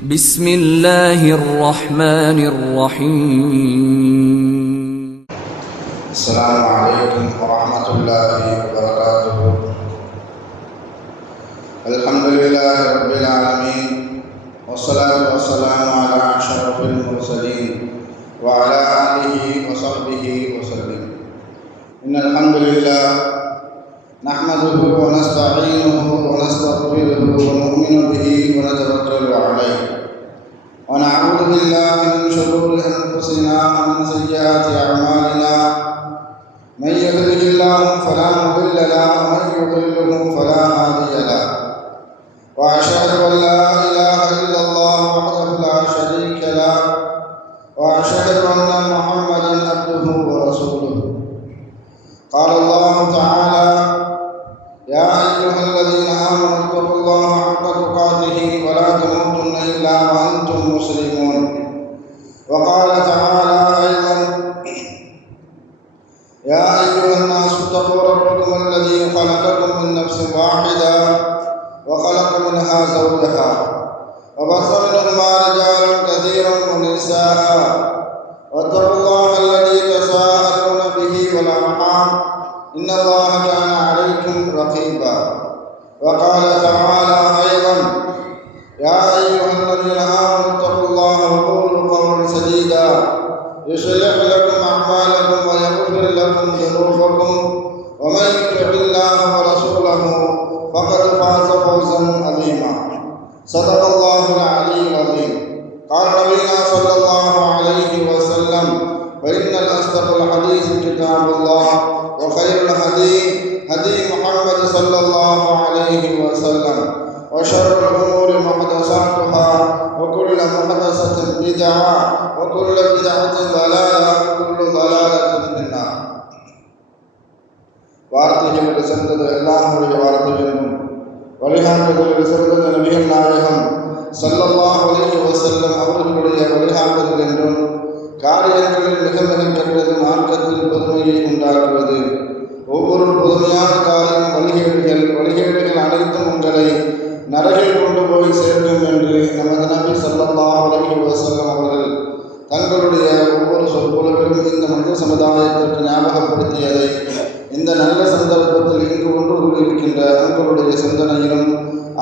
بسم الله الرحمن الرحيم. السلام عليكم ورحمة الله وبركاته. الحمد لله رب العالمين، والصلاة والسلام على أشرف المرسلين وعلى آله وصحبه وسلم. إن الحمد لله نحمده ونستعينه ونستغفره ونؤمن به ونتوكل عليه، ونعوذ بالله من شرور أنفسنا ومن سيئات أعمالنا. من يهده الله فلا مضل له ومن يضلله فلا هادي له، وأشهد أن لا إله إلا الله وحده لا شريك له، وأشهد أن محمدا عبده ورسوله. قال الله تعالى: يا أيها الذين آمنوا اتقوا الله حق تقاته ولا تموتن إلا وأنتم مسلمون. وقال تعالى أيضا: يا أيها الناس اتقوا ربكم الذي خلقكم من نفس واحدة وخلق منها زوجها وبث منهما رجالا كثيرا ونساء، واتقوا الله الذي تساءلون به والأرحام إن الله كان عليكم رقيبا. وقال تعالى أيضا: يا أيها الذين آمنوا اتقوا الله وقولوا قولا سديدا يصلح لكم أعمالكم ويغفر لكم ذنوبكم، ومن يطع الله ورسوله فقد فاز فوزا عظيما. صدق الله العلي العظيم. قال نبينا صلى الله عليه وسلم: فإن الأصدق الحديث كتاب الله، وخير الهدي هدي محمد صلى الله عليه وسلم، وشر الأمور محدثاتها، وكل محدثة بدعة، وكل بدعة ضلالة، وكل ضلالة في النار. வார்த்தைகள் சிறந்தது எல்லாமுடைய வார்த்தைகளும் வழிகாட்டுதல்கள் சிறந்தது நபிகள் நாயகம் ஸல்லல்லாஹு அலைஹி வஸல்லம் அவர்களுடைய வழிகாட்டுதல் என்றும், காரியங்களில் மிக மிக கெட்டது மார்க்கத்தில் புதுமையை உண்டாக்குவது. ஒவ்வொரு புதுமையான காரியம் வழிகேடுகள் அனைத்தும் உங்களை நரகில் கொண்டு போய் சேர்க்கும் என்று நமது நபி ஸல்லல்லாஹு அலைஹி வஸல்லம் அவர்கள் தங்களுடைய ஒவ்வொரு சொற்பொழிவிலும் இந்த மனித சமுதாயத்திற்கு ஞாபகப்படுத்தியதை இந்த நல்ல சந்தர்ப்பத்தில் இங்கு ஒன்று கூடியிருக்கின்ற உங்களுடைய சிந்தனையிலும்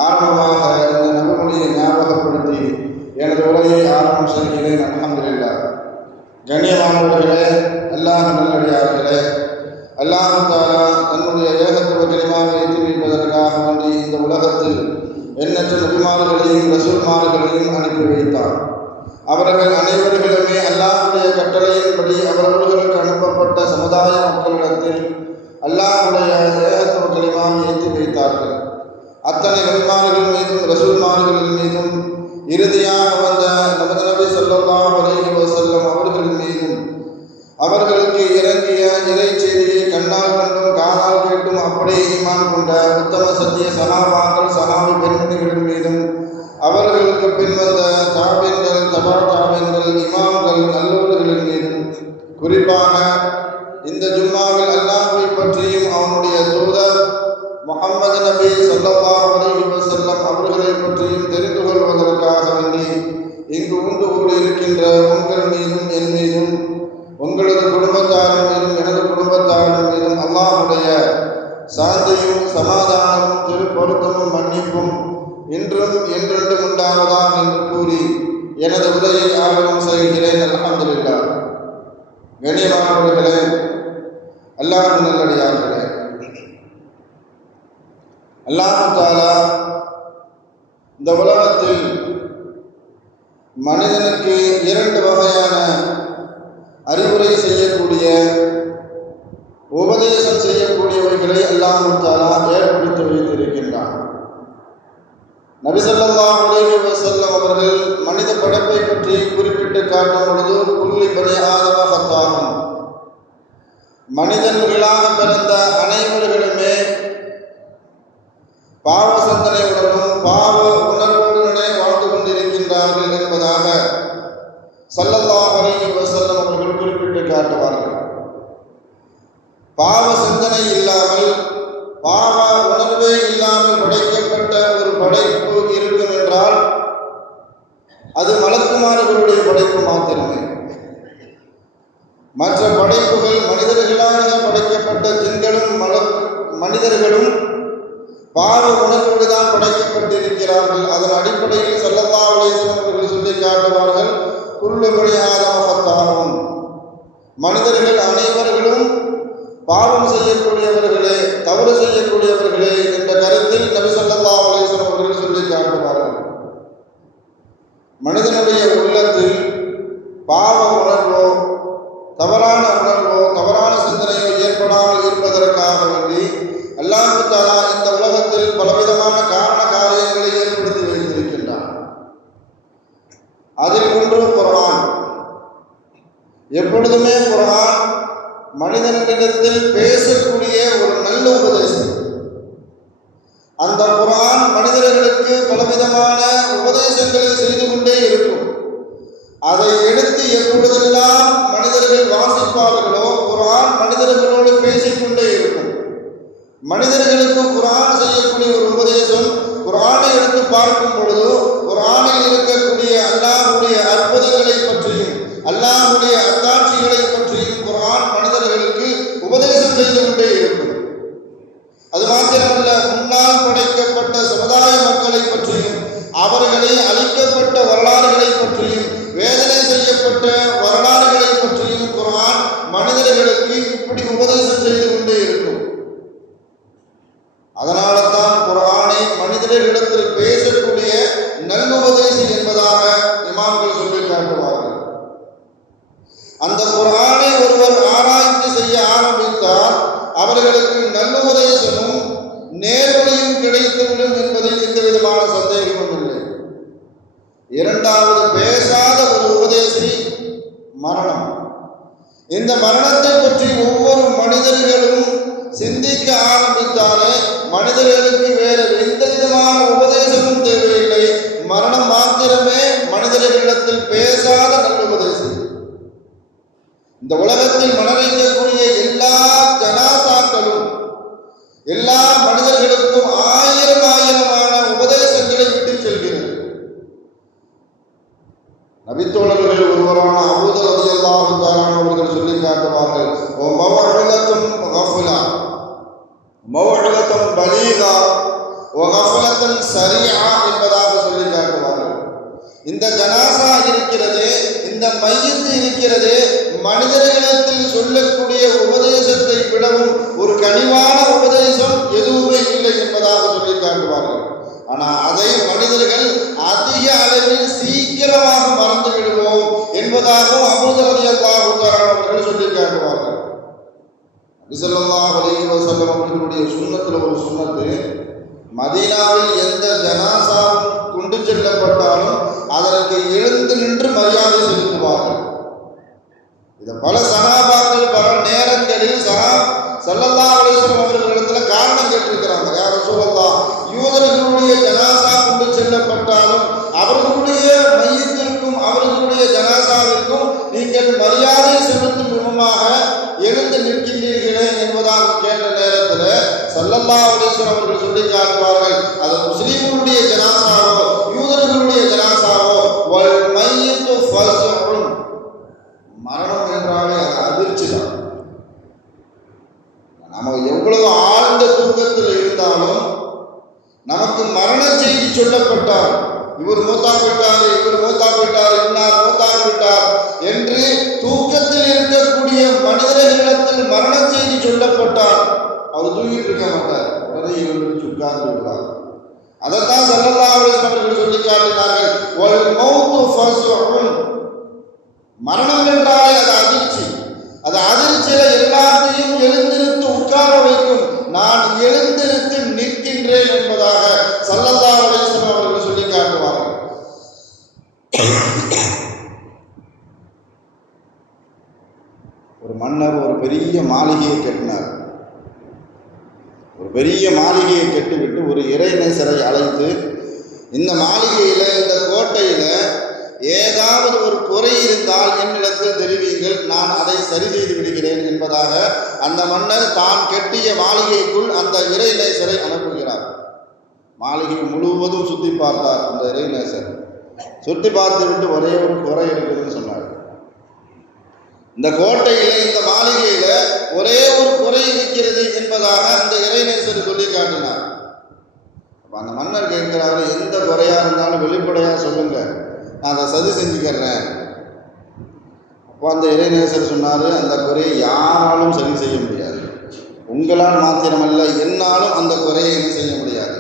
ஆரம்பமாக இந்த நபிமொழியை ஞாபகப்படுத்தி எனது உரையை ஆரம்பம் செய்கிறேன். அல்ஹம்துலில்லாஹ். கண்ணியமானவர்களே, அல்லாஹ் நல்லடியார்களே, அல்லாஹ் தஆலா தன்னுடைய ஏகத்துவ கலிமாவை எத்தி வைப்பதற்காக வேண்டி இந்த உலகத்தில் எண்ணற்ற நபிமார்களையும் ரசூல்மார்களையும் அனுப்பி வைத்தார். அவர்கள் அனைவர்களுமே அல்லாஹ்வுடைய கட்டளையின்படி அவர்களுக்கு அனுப்பப்பட்ட சமுதாய மக்களிடத்தில் அல்லாஹ்வுடைய ஏகத்துவ கலிமாவை ஏற்றி வைத்தார்கள். அத்தனை நபிமார்கள் மீதும் ரசூல்மார்கள் மீதும் இறுதியாக வந்த நமது நபி ஸல்லல்லாஹு அலைஹி வஸல்லம் அவர்கள் மீதும் அவர்களுக்கு இறங்கிய இறை செய்தியை கண்ணால் கண்டும் காதால் கேட்டும் அப்படியே ஈமான் கொண்ட உத்தம சத்திய சஹாபாக்கள் சஹாபி பெண்மணிகள் மீதும் அவர்களுக்கு பின்வந்த தாபீன்கள் தபா தாபீன்கள் இமாம்கள் நல்லவர்களின் மீதும், குறிப்பாக இந்த ஜும்மாவில் அல்லாஹ்வை பற்றியும் அவனுடைய தூதர் முஹம்மது நபி ஸல்லல்லாஹு அலைஹி வஸல்லம் அவர்களை பற்றியும் தெரிந்து கொள்வதற்காக வேண்டி இங்கு உண்டு கூடியிருக்கின்ற உங்கள் மீதும் என் மீதும் உங்களது குடும்பத்தாரின் மீதும் எனது குடும்பத்தாரின் மீதும் அல்லாஹ்வுடைய சாந்தியும் சமாதானமும் திருப்பொருத்தமும் மன்னிப்பும் இன்றும் என்றென்றும் உண்டாவதாக என்று கூறி எனது உரையை ஆரம்பம் செய்கிறேன். அல்ஹம்துலில்லாஹ். கண்ணியமானவர்களே, அல்லாஹ் நல்லடியார்களே, அல்லாஹ் தஆலா இந்த உலகத்தில் மனிதனுக்கு இரண்டு வகையான அறிவுரை செய்யக்கூடிய உபதேசம் செய்யக்கூடியவைகளை அல்லாஹ் தஆலா ஏற்படுத்தி வைத்திருக்கின்றான். நபி ஸல்லல்லாஹு அலைஹி வஸல்லம் அவர்கள் மனித படைப்பை பற்றி குறிப்பிட்டு காட்டும் பொழுது, குல்லி பனி ஆதம ஹத்தாஹும், மனிதர்களாக பிறந்த அனைவர்களுமே பாவ சிந்தனையுடனும் பாவ உணர்வுடனே வாழ்ந்து கொண்டிருக்கின்றார்கள் என்பதாக ஸல்லல்லாஹு அலைஹி வஸல்லம் அவர்கள் குறிப்பிட்டு காட்டுவார்கள். பாவ சிந்தனை இல்லாமல் பாவ உணர்வே இல்லாமல் படைக்கப்பட்ட ஒரு படைப்பு இருக்கும் என்றால் அது மலக்குமார்களுடைய படைப்பு மாத்திரமே. மற்ற படைப்புகள் மனிதர்களாக படைக்கப்பட்ட ஜின்களும் மனிதர்களும் பாவ உணர்வோடு தான் படைக்கப்பட்டிருக்கிறார்கள். அதன் அடிப்படையில் ஸல்லல்லாஹு அலைஹி வஸல்லம் அவர்கள் சொல்லி காட்டுவார்கள், குல்லு பனி ஆதம ஃபத்தாஹுன், மனிதர்கள் அனைவர்களும் பாவம் செய்யக்கூடியவர்களே, தவறு செய்யக்கூடியவர்களே என்ற கருத்தில் நபி ஸல்லல்லாஹு அலைஹி வஸல்லம் அவர்கள் சொல்லி காட்டுவார்கள். மனிதனுடைய உள்ளத்தில் பாவ உணர்வோ தவறான உணர்வோ தவறான சிந்தனையோ ஏற்படாமல் இருப்பதற்காக வேண்டி அல்லாஹ் தஆலா இந்த உலகத்தில் பலவிதமான காரண காரியங்களை ஏற்படுத்தி வைத்திருக்கின்றான். அதில் ஒன்று குர்ஆன். எப்பொழுதுமே குர்ஆன் மனிதனிடத்தில் பேசக்கூடிய ஒரு நல்ல உபதேசம். அந்த குர்ஆன் மனிதர்களுக்கு பலவிதமான உபதேசங்களை செய்து கொண்டே இருக்கும். அதை எடுத்து எப்பொழுதெல்லாம் மனிதர்கள் வாசிப்பார்களோ குர்ஆன் மனிதர்களோடு பேசிக்கொண்டே இருக்கும். மனிதர்களுக்கு குர்ஆன் செய்யக்கூடிய ஒரு உபதேசம், குர்ஆனை எடுத்து பார்க்கும் பொழுது குர்ஆனில் இருக்கக்கூடிய அல்லாஹ்வுடைய அற்புதங்களை பற்றியும் அல்லாஹ்வுடைய அத்தாட்சிகளை பற்றியும் குர்ஆன் மனிதர்களுக்கு உபதேசம் செய்து கொண்டே இருக்கும். அது மாத்திரமல்ல, முன்னால் படைக்கப்பட்ட சமுதாய மக்களை பற்றியும் அவர்களை அழிக்கப்பட்ட வரலாறுகளை பற்றியும் வேதனை செய்யப்பட்ட வரலாறுகளை பற்றியும் குர்ஆன் மனிதர்களுக்கு இப்படி உபதேசம் செய்து கொண்டே இருக்கும். அதனால தான் குர்ஆனை மனிதர்களிடத்தில் பேசக்கூடிய நல்லுபதேசி என்பதாக இமாம்கள் சொல்லி காட்டுவார்கள். அந்த குர்ஆனை ஒருவர் ஆராய்ச்சி செய்ய ஆரம்பித்தால் அவர்களுக்கு நல்லுபதேசமும் நேர்வழியும் கிடைத்துவிடும் என்பதில் எந்த விதமான சந்தேகமும் இல்லை. இரண்டாவது, பேசாத ஒரு உபதேசி மரணம். இந்த மரணத்தை பற்றி ஒவ்வொரு மனிதர்களும் சிந்திக்க ஆரம்பித்தாலே மனிதர்களுக்கு வேறு எந்த விதமான உபதேசமும் தேவையில்லை. மரணம் மாத்திரமே மனிதர்களிடத்தில் பேசாத நல்ல உபதேசம். இந்த உலகத்தில் மனதைக்கக்கூடிய எல்லா ஜனாசாக்களும் எல்லா மனிதர்களுக்கும் ஆயிரமான உபதேசங்களை விட்டு செல்கிறது. நபித்தோழர்கள் ஒருவரான அபூதர் ரலியல்லாஹு தஆலா அவர்கள் சொல்லி காட்டுவார்கள், ஓ மவ்இலத்துன் கஃபலா மவ்இலத்துன் பலீகா வ கஃபலத்துன் சரிஆ என்பதாக சொல்லி காட்டுவார்கள். இந்த ஜனாசா இருக்கிறது, இந்த மையத்து இருக்கிறது, மனிதர்களிடத்தில் சொல்லக்கூடிய உபதேசத்தை விடவும் ஒரு கனிவான உபதேசம் எதுவுமே இல்லை என்பதாக சொல்லி காட்டுவார்கள். ஆனால் அதை மனிதர்கள் அதிக அளவில் சீக்கிரமாக மறந்து விடுவோம் என்பதாகவும் அபூதர் ரலியல்லாஹு தஆலா அவர்கள் சொல்லி காட்டுவார்கள். நபி ஸல்லல்லாஹு அலைஹி வஸல்லம் அவர்களுடைய சுன்னத்தில் ஒரு சுன்னத்து, மதீனாவில் எந்த ஜனாசா கொண்டு செல்லப்பட்டாலும் அதற்கு எழுந்து நின்று மரியாதை செலுத்துவார்கள். இதை பல சஹாபாக்கள் பல நேரங்களில் ஸல்லல்லாஹு அலைஹி வஸல்லம் அவர்களிடத்தில் காரணம் கேட்டிருக்கிறாங்க. யா ரசூலல்லாஹ், யூதர்களுடைய ஜனாசா கொண்டு செல்லப்பட்டாலும் அவர்களுடைய மையத்திற்கும் அவர்களுடைய ஜனாசாவிற்கும் நீங்கள் மரியாதை செலுத்தும் விதமாக எழுந்து நிற்கின்றீர்களே என்பதாக கேட்ட நேரத்தில் ஸல்லல்லாஹு அலைஹி வஸல்லம் அவர்கள் சொல்லி காட்டுவார்கள், அது முஸ்லிம்களுடைய ஜனாசாவோ யூதர்களுடைய ஜனாசாவோ வல் மையத்து ஃபஸ்உன், மரணம் என்றாலே அது அதிர்ச்சி தான். நம்ம எவ்வளவு ஆழ்ந்த தூக்கத்தில் இருந்தாலும் நமக்கு மரண செய்தி சொல்லப்பட்டால், இவர் மூத்தா போயிட்டார், இவர் மூத்தா போயிட்டார், இன்னார் மூத்தா விட்டார் என்று தூக்கத்தில் இருக்கக்கூடிய மனிதர்களிடத்தில் மரண செய்தி சொல்லப்பட்டால் அவர் தூங்கிட்டு இருக்க மாட்டார், உடனே இவருக்கு உட்கார்ந்து விடுவார். அதைத்தான் ஸல்லல்லாஹு அலைஹி வஸல்லம் அவர்கள் சொல்லி காட்டினார்கள், வல் மௌத்து ஃபஸ்உன், மரணம் என்றாலே அது அதிர்ச்சி. அது அதிர்ச்சியில எல்லாத்தையும் எழுந்திருத்து உட்கார வைக்கும். நான் எழுந்திருத்து நிற்கின்றேன் என்பதாக ஸல்லல்லாஹு அலைஹி வஸல்லம் அவர்கள் சொல்லி காட்டுவார்கள். ஒரு மன்னர் ஒரு பெரிய மாளிகையை கட்டினார். ஒரு பெரிய மாளிகையை கட்டிவிட்டு ஒரு இறைநேசரை அழைத்து, இந்த மாளிகையில இந்த கோட்டையில ஏதாவது ஒரு குறை இருந்தால் என்னிடத்தில் தெரிவிங்கள், நான் அதை சரி செய்து விடுகிறேன் என்பதாக அந்த மன்னர் தான் கட்டிய மாளிகைக்குள் அந்த இறைநேசரை அனுப்புகிறார். மாளிகை முழுவதும் சுற்றி பார்த்தார் அந்த இறைநேசர். சுற்றி பார்த்து விட்டு ஒரே ஒரு குறை இருக்குதுன்னு சொன்னார். இந்த கோட்டையில, இந்த மாளிகையில ஒரே ஒரு குறை இருக்கிறது என்பதாக அந்த இறைநேசர் சொல்லி காட்டினார். அந்த மன்னர் கேட்கிறாரு, எந்த குறையா இருந்தாலும் வெளிப்படையா சொல்லுங்க, நான் அதை சதி செஞ்சுக்கிறேன். அப்போ அந்த இறைநேசர் சொன்னாரு, அந்த குறையை யாராலும் சரி செய்ய முடியாது, உங்களால் மாத்திரமல்ல என்னாலும் அந்த குறையை என்ன செய்ய முடியாது,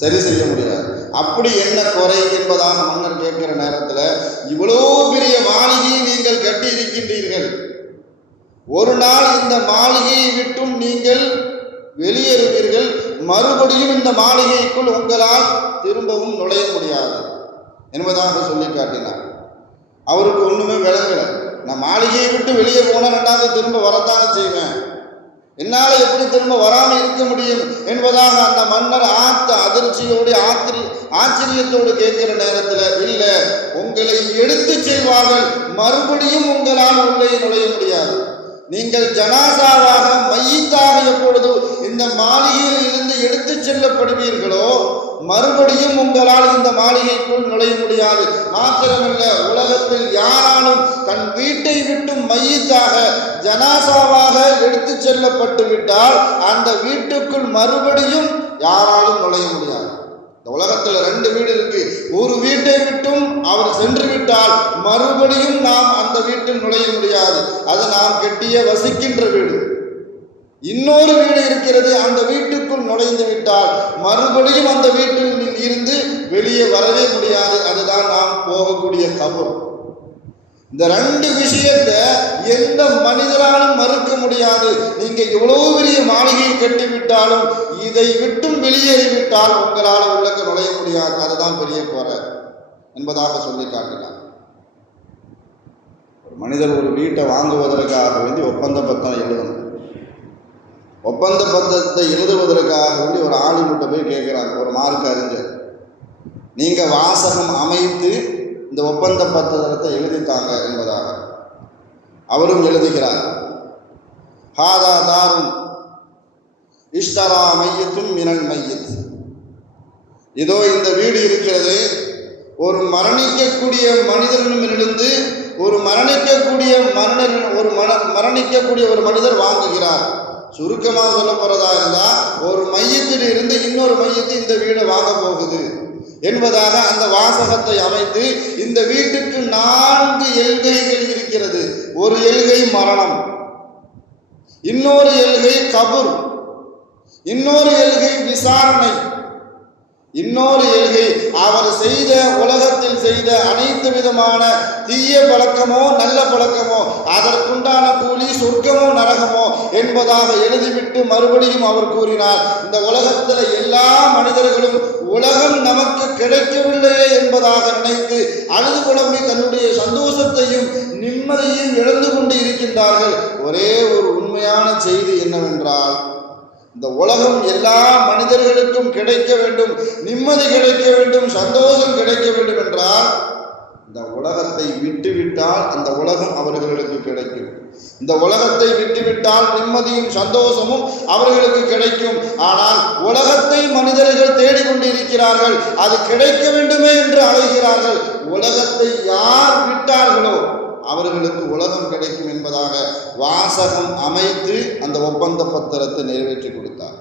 சரி செய்ய முடியாது. அப்படி என்ன குறை என்பதாக மன்னர் கேட்கிற நேரத்தில், இவ்வளோ பெரிய மாளிகையை நீங்கள் கட்டி இருக்கின்றீர்கள், ஒரு நாள் இந்த மாளிகையை விட்டும் நீங்கள் வெளியேறுவீர்கள், மறுபடியும் இந்த மாளிகைக்குள் உங்களால் திரும்பவும் நுழைய முடியாது என்பதாக சொல்லி காட்டினார். அவருக்கு ஒன்றுமே விளங்கலை. நான் மாளிகையை விட்டு வெளியே போனால் ரெண்டாவது திரும்ப வரத்தானே செய்வேன், என்னால் எப்படி திரும்ப வராமல் இருக்க முடியும் என்பதாக அந்த மன்னர் அதிர்ச்சியோடு ஆச்சரியத்தோடு கேட்கிற நேரத்தில், இல்லை, உங்களை எடுத்து செல்வார்கள், மறுபடியும் உங்களால் உள்ளே நுழைய முடியாது. நீங்கள் ஜனாசாவாக மையத்தாக எப்பொழுது இந்த மாளிகையில் இருந்து எடுத்து செல்லப்படுவீர்களோ மறுபடியும் உங்களால் இந்த மாளிகைக்குள் நுழைய முடியாது. மாத்திரமல்ல, உலகத்தில் யாராலும் தன் வீட்டை விட்டு மையத்தாக ஜனாசாவாக எடுத்து செல்லப்பட்டு விட்டால் அந்த வீட்டுக்குள் மறுபடியும் யாராலும் நுழைய முடியாது. இந்த உலகத்தில் 2 வீடு இருக்கு. ஒரு வீட்டை விட்டும் அவர் சென்று விட்டால் மறுபடியும் நாம் அந்த வீட்டில் நுழைய முடியாது, அது நாம் கட்டிய வசிக்கின்ற வீடு. இன்னொரு வீடு இருக்கிறது, அந்த வீட்டுக்குள் நுழைந்து விட்டால் மறுபடியும் அந்த வீட்டில் இருந்து வெளியே வரவே முடியாது, அதுதான் நாம் போகக்கூடிய கபர். இந்த 2 விஷயத்தை எந்த மனிதராலும் மறுக்க முடியாது. நீங்க எவ்வளவு பெரிய மாளிகையை கட்டிவிட்டாலும் இதை விட்டும் வெளியேறிவிட்டால் உங்களால் உள்ளக்க நுழைய முடியாது, அதுதான் பெரிய குறை என்பதாக சொல்லி காட்டினார். ஒரு மனிதர் ஒரு வீட்டை வாங்குவதற்காக வேண்டி ஒப்பந்த பத்திரம் எழுதணும். ஒப்பந்த பத்திரத்தை எழுதுவதற்காக வேண்டி ஒரு ஆளுகிட்ட போய் கேட்கிறாங்க, ஒரு மார்க்க அறிஞர், நீங்க வாசகம் அமைத்து இந்த ஒப்பந்த பத்திரத்தை எழுதித்தாங்க என்பதாக. அவரும் எழுதுகிறார், ஹாதா தாரும் இஷ்தரா மையத்தும் மினல் மையத். இதோ இந்த வீடு இருக்கிறது, ஒரு மரணிக்கக்கூடிய மனிதனிடமிருந்து ஒரு மரணிக்கக்கூடிய ஒரு மனிதர் வாங்குகிறார். சுருக்கமாக சொல்ல போறதா இருந்தா, ஒரு மையத்தில் இருந்து இன்னொரு மையத்தை இந்த வீடை வாங்க போகுது என்பதாக அந்த வாசகத்தை அமைத்து, இந்த வீட்டுக்கு 4 எல்கைகள் இருக்கிறது. ஒரு எல்கை மரணம், இன்னொரு எல்கை கபூர், இன்னொரு எல்கை விசாரணை, இன்னொரு எல்கை அவர் செய்த உலகத்தில் செய்த அனைத்து விதமான தீய பழக்கமோ நல்ல பழக்கமோ அதற்குண்டான கூலி சொர்க்கமோ நரகமோ என்பதாக எழுதிவிட்டு மறுபடியும் அவர் கூறினார், இந்த உலகத்தில் எல்லா மனிதர்களும் உலகம் நமக்கு கிடைக்கவில்லையே என்பதாக நினைத்து அழுது புலம்பி தன்னுடைய சந்தோஷத்தையும் நிம்மதியையும் இழந்து கொண்டு இருக்கின்றார்கள். ஒரே ஒரு உண்மையான செய்தி என்னவென்றால், இந்த உலகம் எல்லா மனிதர்களுக்கும் கிடைக்க வேண்டும், நிம்மதி கிடைக்க வேண்டும், சந்தோஷம் கிடைக்க வேண்டும் என்றால் இந்த உலகத்தை விட்டுவிட்டால் அந்த உலகம் அவர்களுக்கு கிடைக்கும். இந்த உலகத்தை விட்டுவிட்டால் நிம்மதியும் சந்தோஷமும் அவர்களுக்கு கிடைக்கும். ஆனால் உலகத்தை மனிதர்கள் தேடிக்கொண்டு இருக்கிறார்கள், அது கிடைக்க வேண்டுமே என்று அழைகிறார்கள். உலகத்தை யார் விட்டார்களோ அவர்களுக்கு உலகம் கிடைக்கும் என்பதாக வாசகம் அமைத்து அந்த ஒப்பந்த பத்திரத்தை நிறைவேற்றி கொடுத்தார்.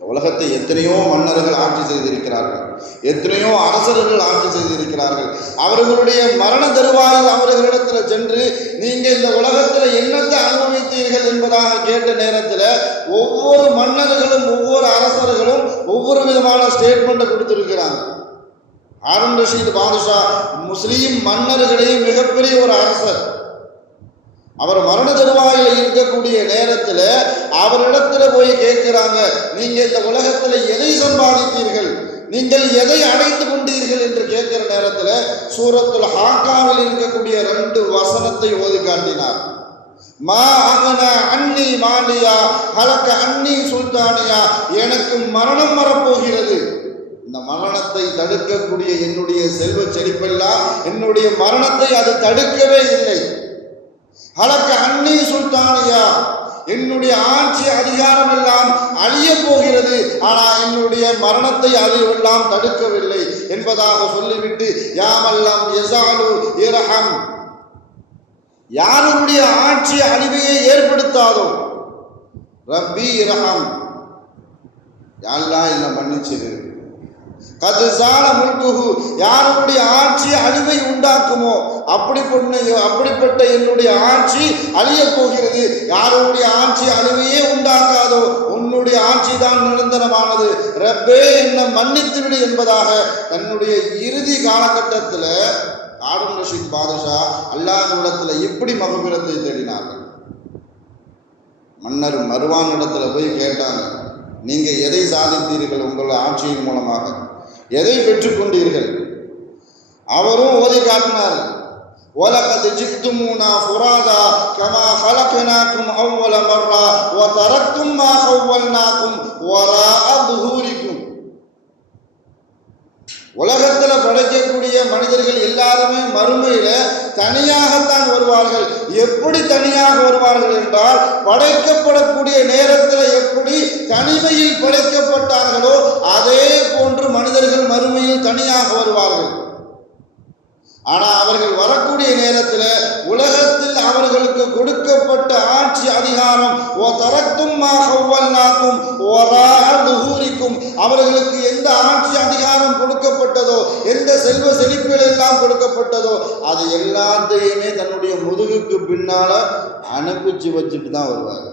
உலகத்தை எத்தனையோ மன்னர்கள் ஆட்சி செய்திருக்கிறார்கள், எத்தனையோ அரசர்கள் ஆட்சி செய்திருக்கிறார்கள். அவர்களுடைய மரண தருவாயில் அவர்களிடத்தில் சென்று நீங்க இந்த உலகத்தில் என்னத்தை அனுபவித்தீர்கள் என்பதாக கேட்ட நேரத்தில் ஒவ்வொரு மன்னர்களும் ஒவ்வொரு அரசர்களும் ஒவ்வொரு விதமான ஸ்டேட்மெண்ட்டை கொடுத்திருக்கிறாங்க. ஹாரூன் ரஷீத் பாதுஷா முஸ்லீம் மன்னர்களே மிகப்பெரிய ஒரு அரசர். அவர் மரண தருவாயில் இருக்கக்கூடிய நேரத்தில் அவரிடத்துல போய் கேட்கிறாங்க, நீங்க இந்த உலகத்தில் எதை சம்பாதித்தீர்கள், நீங்கள் எதை அடைந்து கொண்டீர்கள் என்று கேட்கிற நேரத்தில் சூரத்துல் ஹாக்காவில் இருக்கக்கூடிய 2 வசனத்தை ஓதி காட்டினார். மா அகன அன்னி மாலியா ஹலக்க அன்னி சுல்தானியா, எனக்கு மரணம் வரப்போகிறது, இந்த மரணத்தை தடுக்கக்கூடிய என்னுடைய செல்வ செழிப்பெல்லாம் என்னுடைய மரணத்தை அது தடுக்கவே இல்லை. ஹலக்க அன்னி சுல்தானியா, என்னுடைய ஆட்சி அதிகாரம் எல்லாம் அழிய போகிறது, ஆனால் என்னுடைய மரணத்தை அது எல்லாம் தடுக்கவில்லை என்பதாக சொல்லிவிட்டு யாமல்லாம் யஸாலு இரஹம், யாருடைய ஆட்சி அழிவையை ஏற்படுத்தாதோ ரப்பி இரஹம், யாரெல்லாம் என்ன மன்னிச்சிரு, கதுசால முல்குஹு, யாருடைய ஆட்சி அழிவை உண்டாக்குமோ அப்படிப்பட்ட என்னுடைய ஆட்சி அழிய போகிறது, யாருடைய ஆட்சி அழிவையே உண்டாக்காதோ உன்னுடைய ஆட்சி தான் நிரந்தரமானது, ரப்பே என்ன மன்னித்து விடு என்பதாக தன்னுடைய இறுதி காலகட்டத்தில் ஹாரூன் ரஷீத் பாதுஷா அல்லாஹ்விடத்தில் எப்படி மகபிரத்தை தேடினார்கள். மன்னர் மருவான் இடத்துல போய் கேட்டாங்க, நீங்க எதை சாதித்தீர்கள், உங்கள் ஆட்சியின் மூலமாக எதை பெற்றுக்கொண்டீர்கள்? அவரும் ஓதி காட்டினார், வலகத் ஜிக்துமூனா ஃபுராதா கமா ஹலக்னாகும் அவ்வல மர்ரா வ தரக்தும் மா ஹவ்வல்னாகும் வராஅ துஹூரிக்கும். உலகத்தில் படைக்கக்கூடிய மனிதர்கள் எல்லாருமே மறுமையில தனியாகத்தான் வருவார்கள். எப்படி தனியாக வருவார்கள் என்றால், படைக்கப்படக்கூடிய நேரத்தில் எப்படி தனிமையில் படைக்கப்பட்டார்களோ அதே போன்று மனிதர்கள் மறுமையில் தனியாக வருவார்கள். ஆனால் அவர்கள் வரக்கூடிய நேரத்தில் உலகத்தில் அவர்களுக்கு கொடுக்கப்பட்ட ஆட்சி அதிகாரம் அவர்களுக்கு எந்த ஆட்சி அதிகாரம் கொடுக்கப்பட்டதோ, எந்த செல்வ செழிப்புகள் எல்லாம் கொடுக்கப்பட்டதோ அது எல்லாத்தையுமே தன்னுடைய முதுகுக்கு பின்னால அனுப்பிச்சு வச்சுட்டு தான் வருவார்.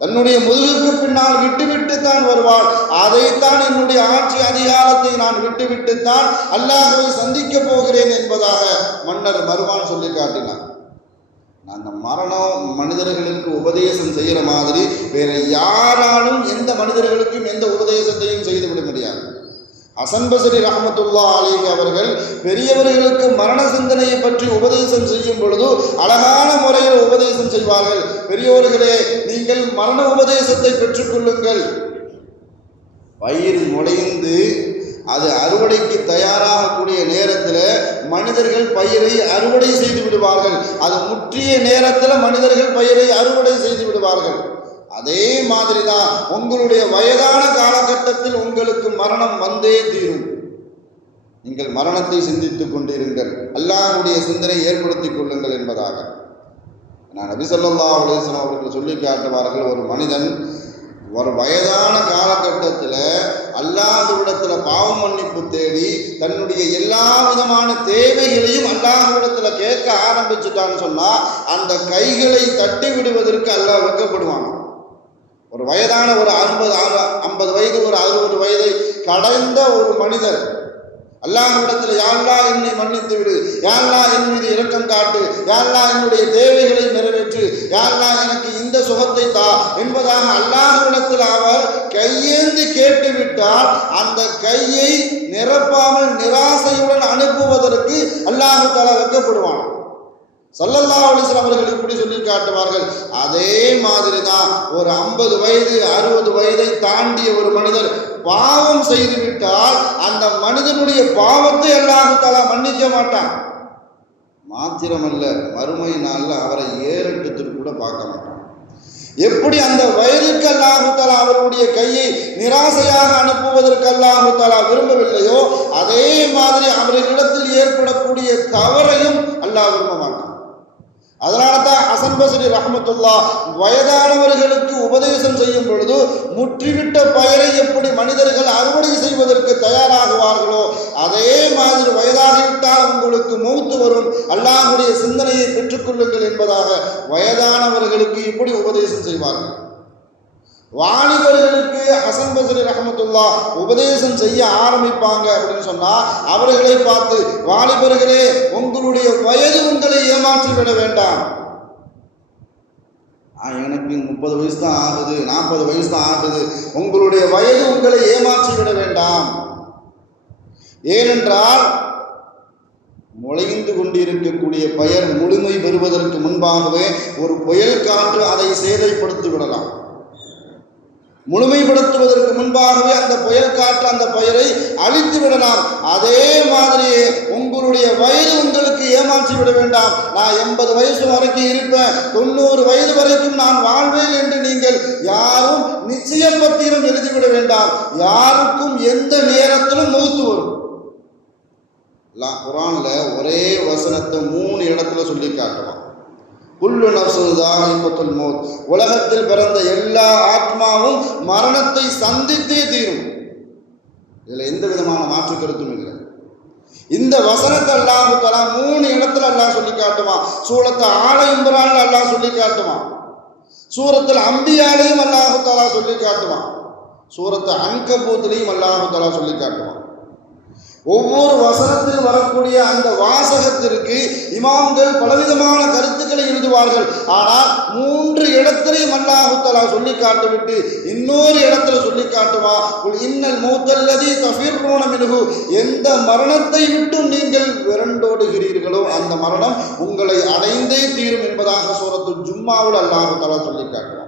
தன்னுடைய முதுகுக்கு பின்னால் விட்டுவிட்டு தான் வருவாள். அதைத்தான் என்னுடைய ஆட்சி அதிகாரத்தை நான் விட்டுவிட்டுத்தான் அல்லாஹ்வை சந்திக்க போகிறேன் என்பதாக மன்னர் மருவான் சொல்லி காட்டினார். அந்த மரணம் மனிதர்களுக்கு உபதேசம் செய்கிற மாதிரி வேற யாராலும் எந்த மனிதர்களுக்கும் எந்த உபதேசத்தையும் செய்துவிட முடியாது. ஹசன் பஸ்ரி ரஹ்மத்துல்லாஹி அலைஹி அவர்கள் பெரியவர்களுக்கு மரண சிந்தனையை பற்றி உபதேசம் செய்யும் பொழுது அழகான முறையில் உபதேசம் செய்வார்கள். பெரியோர்களே, நீங்கள் மரண உபதேசத்தை பெற்றுக்கொள்ளுங்கள். பயிர் முளைந்து அது அறுவடைக்கு தயாராகக்கூடிய நேரத்தில் மனிதர்கள் பயிரை அறுவடை செய்து விடுவார்கள். அது முற்றிய நேரத்தில் மனிதர்கள் பயிரை அறுவடை செய்து விடுவார்கள். அதே மாதிரி தான் உங்களுடைய வயதான காலகட்டத்தில் உங்களுக்கு மரணம் வந்தே தீரும். நீங்கள் மரணத்தை சிந்தித்துக் கொண்டிருங்கள், அல்லாஹ்வுடைய சிந்தனை ஏற்படுத்திக் கொள்ளுங்கள் என்பதாக நபி ஸல்லல்லாஹு அலைஹி வஸல்லம் அவர்கள் சொல்லி காட்டுவார்கள். ஒரு மனிதன் ஒரு வயதான காலகட்டத்தில் அல்லாஹ்விடத்தில் பாவ மன்னிப்பு தேடி தன்னுடைய எல்லா விதமான தேவைகளையும் அல்லாஹ்விடத்தில் கேட்க ஆரம்பிச்சுட்டான்னு சொன்னால் அந்த கைகளை தட்டி விடுவதற்கு அல்லாஹ் வெட்கப்படுவான். ஒரு வயதான ஒரு 50 வயது ஒரு 60 வயதை கடந்த ஒரு மனிதர் அல்லாஹ்விடத்தில் யா அல்லாஹ் என்னை மன்னித்து விடு, யா அல்லாஹ் என் மீது இரக்கம் காட்டு, யா அல்லாஹ் என்னுடைய தேவைகளை நிறைவேற்று, யா அல்லாஹ் எனக்கு இந்த சுகத்தை தா என்பதாக அல்லாஹ்விடத்தில் அவர் கையேந்தி கேட்டுவிட்டால் அந்த கையை நிரப்பாமல் நிராசையுடன் அனுப்புவதற்கு அல்லாஹ் தஆலா வெட்கப்படுவான். ஸல்லல்லாஹு அலைஹி வஸல்லம் அவர்கள் இப்படி சொல்லி காட்டுவார்கள். அதே மாதிரி தான் ஒரு 50 வயது 60 வயதை தாண்டிய ஒரு மனிதர் பாவம் செய்து விட்டால் அந்த மனிதனுடைய பாவத்தை அல்லாஹ் தஆலா மன்னிக்க மாட்டான். மாத்திரமல்ல, மறுமை நாளில் அவரை ஏறெடுத்துட்டு கூட பார்க்க மாட்டான். எப்படி அந்த வயதுக்கு அல்லாஹ் தஆலா அவருடைய கையை நிராசையாக அனுப்புவதற்கு அல்லாஹ் தஆலா விரும்பவில்லையோ அதே மாதிரி அவர்களிடத்தில் ஏற்படக்கூடிய தவறையும் அல்லாஹ் விரும்ப மாட்டான். அதனால தான் ஹசன் பஸ்ரி ரஹ்மத்துல்லாஹ் வயதானவர்களுக்கு உபதேசம் செய்யும் பொழுது முற்றிவிட்ட பயிரை எப்படி மனிதர்கள் அறுவடை செய்வதற்கு தயாராகுவார்களோ அதே மாதிரி வயதாகிவிட்டால் உங்களுக்கு மௌத்து வரும், அல்லாஹ்வுடைய சிந்தனையை பெற்றுக்கொள்ளுங்கள் என்பதாக வயதானவர்களுக்கு இப்படி உபதேசம் செய்வார்கள். வாலிபர்களுக்கு ஹசன் பஸ்ரி ரஹ்மத்துல்லாஹ் உபதேசம் செய்ய ஆரம்பிப்பாங்க அப்படின்னு சொன்னா அவர்களை பார்த்து, வாலிபர்களே, உங்களுடைய வயது உங்களை ஏமாற்றி விட வேண்டாம். எனக்கு 30 வயசு தான் ஆகுது, 40 வயசு தான் ஆகுது, உங்களுடைய வயது உங்களை ஏமாற்றி விட வேண்டாம். ஏனென்றால் முளைந்து கொண்டிருக்கக்கூடிய பயிர் முழுமை பெறுவதற்கு முன்பாகவே ஒரு புயல் காற்று அதை சேதைப்படுத்தி விடலாம். முழுமைப்படுத்துவதற்கு முன்பாகவே அந்த புயல் காற்று அந்த பயிரை அழித்து விடலாம். அதே மாதிரியே உங்களுடைய வயது உங்களுக்கு ஏமாற்றி விட வேண்டாம், நான் 80 வயசு வரைக்கும் இருப்பேன், 90 வயது வரைக்கும் நான் வாழ்வேன் என்று நீங்கள் யாரும் நிச்சய பத்திரம் எழுதிவிட வேண்டாம். யாருக்கும் எந்த நேரத்திலும் மௌத்து வரும். குர்ஆன்ல ஒரே வசனத்தை 3 இடத்துல சொல்லி காட்டுவான். குல்லு நஃப்ஸின் ஸாயிகத்துல் மௌத், உலகத்தில் பிறந்த எல்லா ஆத்மாவும் மரணத்தை சந்தித்தே தீரும். இதுல எந்த விதமான மாற்று கருத்தும் இல்லை. இந்த வசனத்தை அல்லாஹ் தஆலா 3 இடத்துல அல்லாஹ் சொல்லி காட்டுவான். சூரத்து ஆல இம்ரான்ல அல்லாஹ் சொல்லி காட்டுவான், சூரத்துல் அம்பியாலையும் அல்லாஹ் தஆலா சொல்லி காட்டுவான், சூரத்து அன்கபூத்லையும் அல்லாஹ் தஆலா சொல்லி காட்டுவான். ஒவ்வொரு வசனத்தில் வரக்கூடிய அந்த வாசகத்திற்கு இமாம்கள் பலவிதமான கருத்துக்களை எழுதுவார்கள். ஆனால் 3 இடத்திலையும் அல்லாஹ் தஆலா சொல்லி காட்டிவிட்டு இன்னொரு இடத்துல சொல்லி காட்டுவான், இன்னல் மௌத்தல்லதி தஃபிர்ரூன மின்ஹு, எந்த மரணத்தை விட்டு நீங்கள் விரண்டோடுகிறீர்களோ அந்த மரணம் உங்களை அடைந்தே தீரும் என்பதாக சூரத்து ஜும்மாவில் அல்லாஹ் தஆலா சொல்லி காட்டுவான்.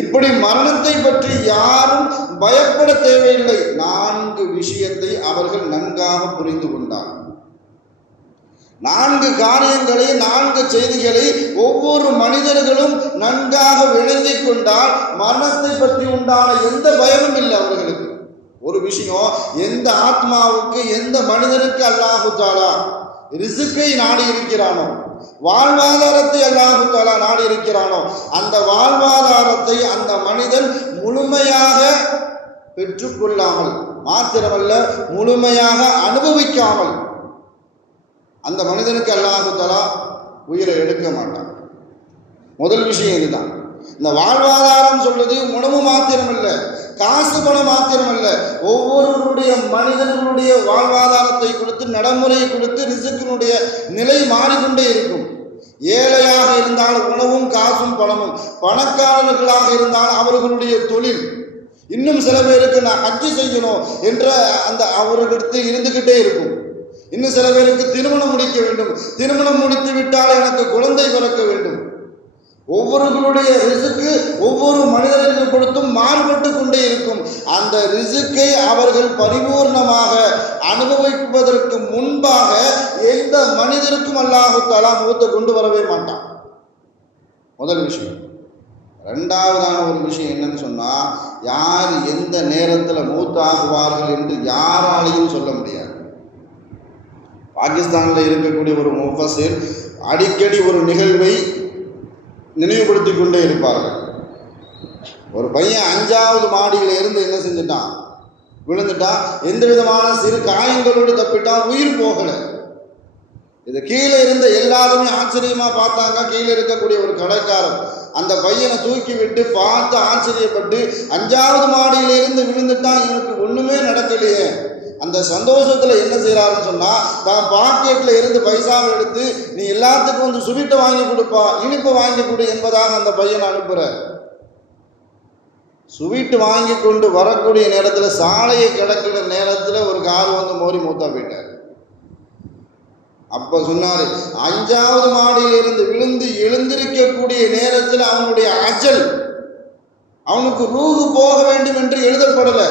இப்படி மரணத்தை பற்றி யாரும் பயப்பட தேவையில்லை. 4 விஷயத்தை அவர்கள் நன்காக புரிந்து கொண்டார். 4 காரியங்களை, 4 செய்திகளை ஒவ்வொரு மனிதர்களும் நன்காக விளங்கிக் கொண்டால் மரணத்தை பற்றி உண்டான எந்த பயமும் இல்லை அவர்களுக்கு. ஒரு விஷயம், எந்த ஆத்மாவுக்கு, எந்த மனிதனுக்கு அல்லாஹ் தஆலா ரிஸ்கை நாடி இருக்கிறானோ, வாழ்வாதாரத்தை அல்லாஹ் தஆலா நாடி இருக்கிறானோ, அந்த வாழ்வாதாரத்தை அந்த மனிதன் முழுமையாக பெற்றுக்கொள்ளாமல் மாத்திரமல்ல முழுமையாக அனுபவிக்காமல் அந்த மனிதனுக்கு அல்லாஹ் தஆலா உயிரை எடுக்க மாட்டான். முதல் விஷயம் இதுதான். இந்த வாழ்வாதாரம் சொல்றது உணவு மாத்திரமல்ல, காசு பணம் மாத்திரமல்ல, ஒவ்வொருவருடைய மனிதர்களுடைய வாழ்வாதாரத்தை கொடுத்து, நடைமுறையை கொடுத்து ரிஸ்கினுடைய நிலை மாறிக்கொண்டே இருக்கும். ஏழையாக இருந்தால் உணவும் காசும் பணமும், பணக்காரர்களாக இருந்தால் அவர்களுடைய தொழில், இன்னும் சில பேருக்கு நான் ஹஜ்ஜி செய்யணும் என்ற அந்த அவர்களுக்கு இருந்துகிட்டே இருக்கும். இன்னும் சில பேருக்கு திருமணம் முடிக்க வேண்டும், திருமணம் முடித்து விட்டால் எனக்கு குழந்தை பிறக்க வேண்டும். ஒவ்வொருவர்களுடைய ரிஸ்க்கு ஒவ்வொரு மனிதர்களுக்கு கொடுத்தும் மாறுபட்டு கொண்டே இருக்கும். அந்த ரிஸ்க்கை அவர்கள் பரிபூர்ணமாக அனுபவிப்பதற்கு முன்பாக எந்த மனிதருக்கும் அல்லாஹ் தஆலா மௌத்தை கொண்டு வரவே மாட்டான். முதல் விஷயம். 2வதான ஒரு விஷயம் என்னன்னு சொன்னா, யார் எந்த நேரத்தில் மௌத்தாகுவார்கள் என்று யாராலையும் சொல்ல முடியாது. பாகிஸ்தானில் இருக்கக்கூடிய ஒரு முஃபஸிர் அடிக்கடி ஒரு நிகழ்வை நினைவுபடுத்தி கொண்டே இருப்பார்கள். ஒரு பையன் 5வது மாடியில் இருந்து என்ன செஞ்சுட்டான், விழுந்துட்டான். எந்த விதமான சிறு காயங்களோடு தப்பிட்டான், உயிர் போகலை. இது கீழே இருந்த எல்லாருமே ஆச்சரியமாக பார்த்தாங்க. கீழே இருக்கக்கூடிய ஒரு கடைக்காரர் அந்த பையனை தூக்கி விட்டு பார்த்து ஆச்சரியப்பட்டு, 5வது மாடியிலிருந்து விழுந்துட்டான், எனக்கு ஒன்றுமே நடக்கலையே. அந்த சந்தோஷத்தில் என்ன செய்கிறாருன்னு சொன்னால், தான் பாக்கெட்டில் இருந்து பைசாவை எடுத்து, நீ எல்லாத்துக்கும் வந்து சுவீட்டை வாங்கி கொடுப்பா, இனிப்பை வாங்கி கொடு என்பதாக அந்த பையனை அனுப்புகிறார். சுவீட்டு வாங்கி கொண்டு வரக்கூடிய நேரத்தில், சாலையை கிடக்கிற நேரத்தில் ஒரு கார் வந்து மோரி மூத்தா போயிட்டார். அப்போ சொன்னார், 5வது மாடியிலிருந்து விழுந்து எழுந்திருக்கக்கூடிய நேரத்தில் அவனுடைய அஜல், அவனுக்கு ரூஹு போக வேண்டும் என்று எழுதப்படலை.